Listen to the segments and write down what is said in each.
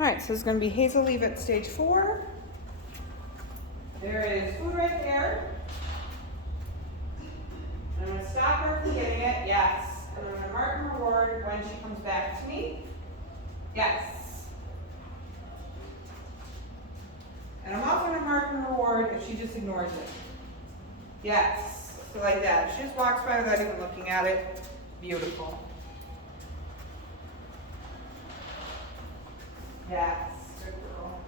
All right, so it's going to be Hazel Leave at stage 4. There is food right there. I'm going to stop her from getting it, yes. And I'm going to mark and reward when she comes back to me. Yes. And I'm also going to mark and reward if she just ignores it. Yes. So like that. If she just walks by without even looking at it, beautiful. Yes. Good girl.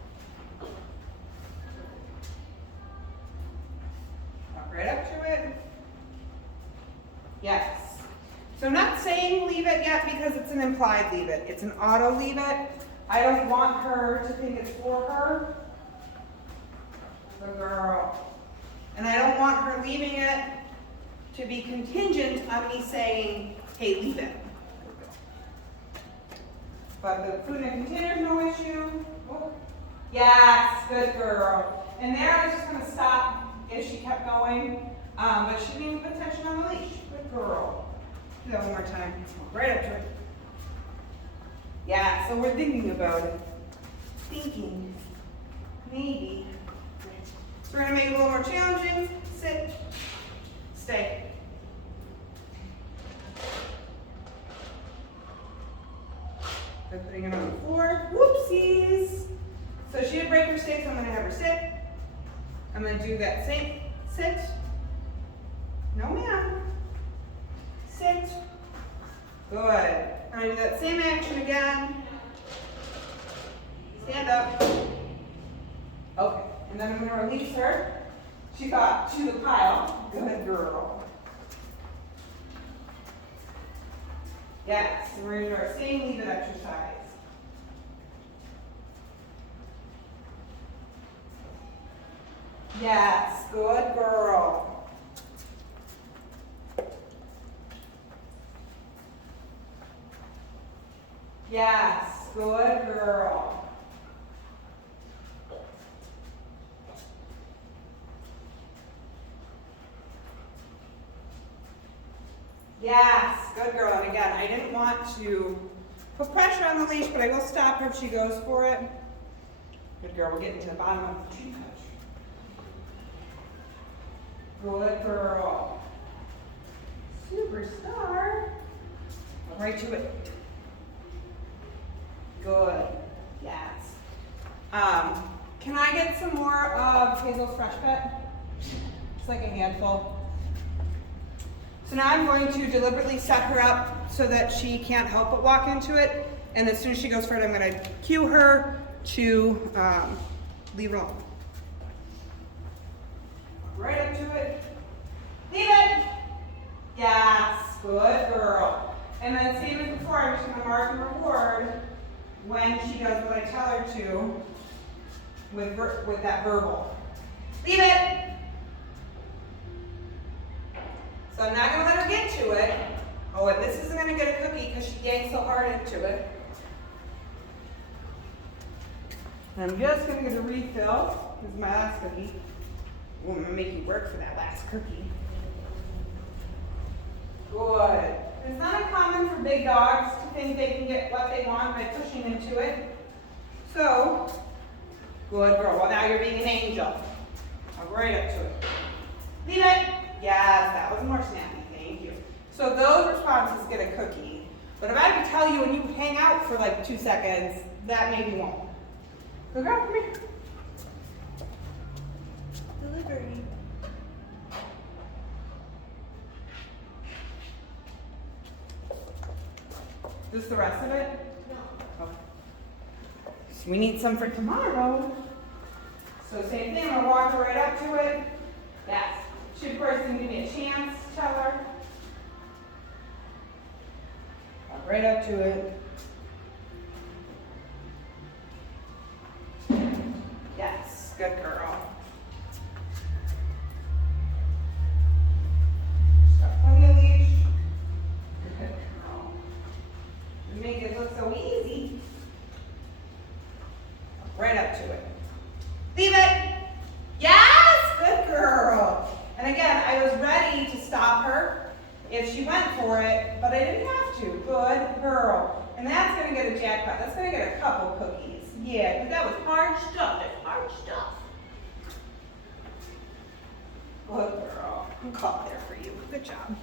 Walk right up to it. Yes. So I'm not saying leave it yet because it's an implied leave it. It's an auto leave it. I don't want her to think it's for her. Good girl. And I don't want her leaving it to be contingent on me saying, hey, leave it. But the food and container, no issue. Oh. Yes, good girl. And there I was just going to stop if she kept going, but she didn't even put tension on the leash. Good girl. Do that one more time. Right up to it. Yeah, so we're thinking about it. Thinking. Maybe. So we're going to make it a little more challenging. Sit. Stay. By putting it on the floor. Whoopsies. So she did break her stick, so I'm going to have her sit. I'm going to do that same sit. No, ma'am. Sit. Good. I'm going to do that same action again. Stand up. Okay. And then I'm going to release her. She got to the pile. Good girl. Yes. And we're going to do our same leave it exercise. Yes. Good girl. Yes, good girl. Yes, good girl. And again, I didn't want to put pressure on the leash, but I will stop her if she goes for it. Good girl. We're getting to the bottom of the tree touch. Good girl. Superstar. Right to it. Good. Yes. Can I get some more of Hazel's Fresh Pet? Just like a handful. So now I'm going to deliberately set her up so that she can't help but walk into it. And as soon as she goes for it, I'm going to cue her to leave her alone. Right up to it. Leave it. Yes. Good girl. And then same as before, I'm just going to mark and reward when she does what I tell her to with that verbal. Leave it! So I'm not going to let her get to it. Oh, and this isn't going to get a cookie because she yanked so hard into it. And I'm just going to get a refill. This is my last cookie. I'm going to make you work for that last cookie. Good. It's not uncommon for big dogs to think they can get what they want by pushing into it. So, good girl. Well, now you're being an angel. I'll go right up to it. Leave it. Yes, that was more snappy. Thank you. So those responses get a cookie. But if I have to tell you and you hang out for like 2 seconds, that maybe won't. So go, come here. Delivery. Is this the rest of it? No. Okay. So we need some for tomorrow. So same thing, I'm going to walk her right up to it. Yes. She, of course, didn't give me a chance to tell her. Walk right up to it. Yes. Good girl. Stop pulling the leash. Good girl. You make it look so easy. Right up to it. Leave it. Yes, good girl. And again, I was ready to stop her if she went for it, but I didn't have to. Good girl. And that's going to get a jackpot. That's going to get a couple cookies. Yeah, because that was hard stuff. That's hard stuff. Good girl. I'm caught there for you. Good job.